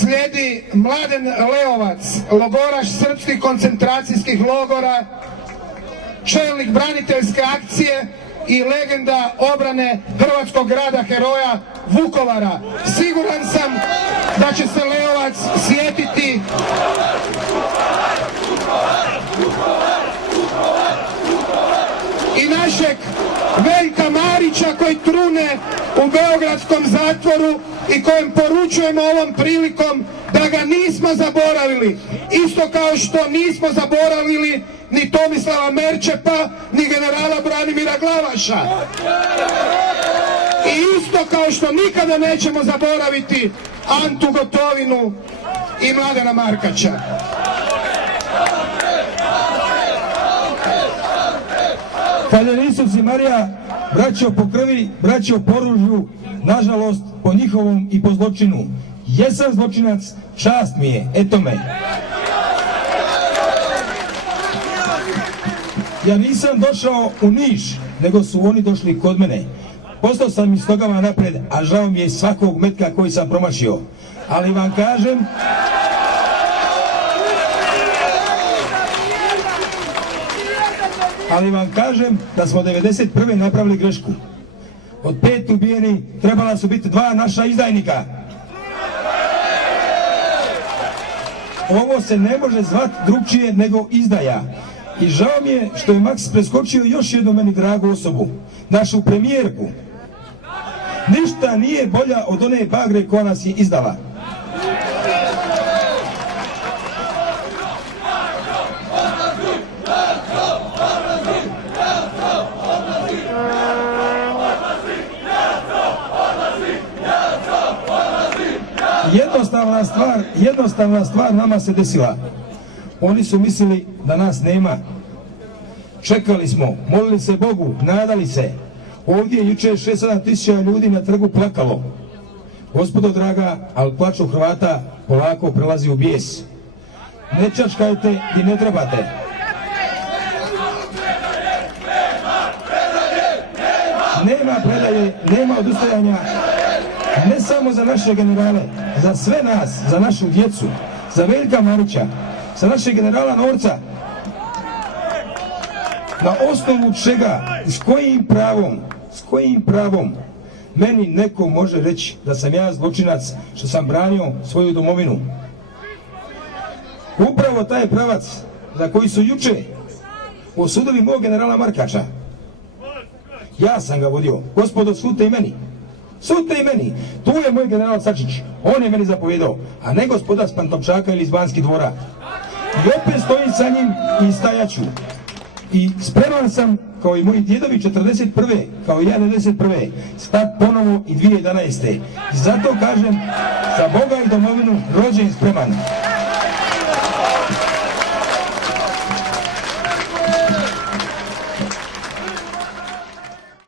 Slijedi Mladen Leovac, logoraš srpskih koncentracijskih logora, čelnik braniteljske akcije i legenda obrane hrvatskog grada heroja Vukovara. Siguran sam da će se Leovac sjetiti i našeg Veljka Marića koji trune u beogradskom zatvoru i kojem poručujemo ovom prilikom da ga nismo zaboravili. Isto kao što nismo zaboravili ni Tomislava Merčepa, ni generala Branimira Glavaša. I isto kao što nikada nećemo zaboraviti Antu Gotovinu i Mladena Markača. Faljen Isus i Marija, braćo po krvi, braćo po oružju, nažalost po njihovom i po zločinu. Jesam zločinac, čast mi je, eto me. Ja nisam došao u Niš, nego su oni došli kod mene. Postao sam iz togama napred, a žao mi je svakog metka koji sam promašio. Ali vam kažem da smo 1991. napravili grešku. Od 5 ubijenih trebala su biti 2 naša izdajnika. Ovo se ne može zvati drugčije nego izdaja. I žao mi je što je Maks preskočio još jednu meni dragu osobu, našu premijerku. Ništa nije bolja od one bagre koja nas je izdala. Jednostavna stvar nama se desila. Oni su mislili da nas nema. Čekali smo, molili se Bogu, nadali se. Ovdje je juče 6-7 tisuća ljudi na trgu plakalo. Gospodo draga, ali plaću Hrvata polako prelazi u bijes. Ne čačkajte i ne trebate. Nema predaje, nema odustajanja. Ne samo za naše generale, za sve nas, za našu djecu, za Veljka Marića, za našeg generala Norca. Na osnovu čega, s kojim pravom meni neko može reći da sam ja zločinac što sam branio svoju domovinu? Upravo taj pravac za koji su juče osudili mog generala Markača. Ja sam ga vodio. Gospodo, sudite i meni. Sudite i meni. Tu je moj general Sačić. On je meni zapovjedao, a ne gospoda s Pantovčaka ili iz Banskih dvora. I opet stojim sa njim i stajaću. I spreman sam, kao i moji djedovi 41. kao i ja 91. stat ponovo i 2011. I zato kažem, za Boga i domovinu rođen spreman.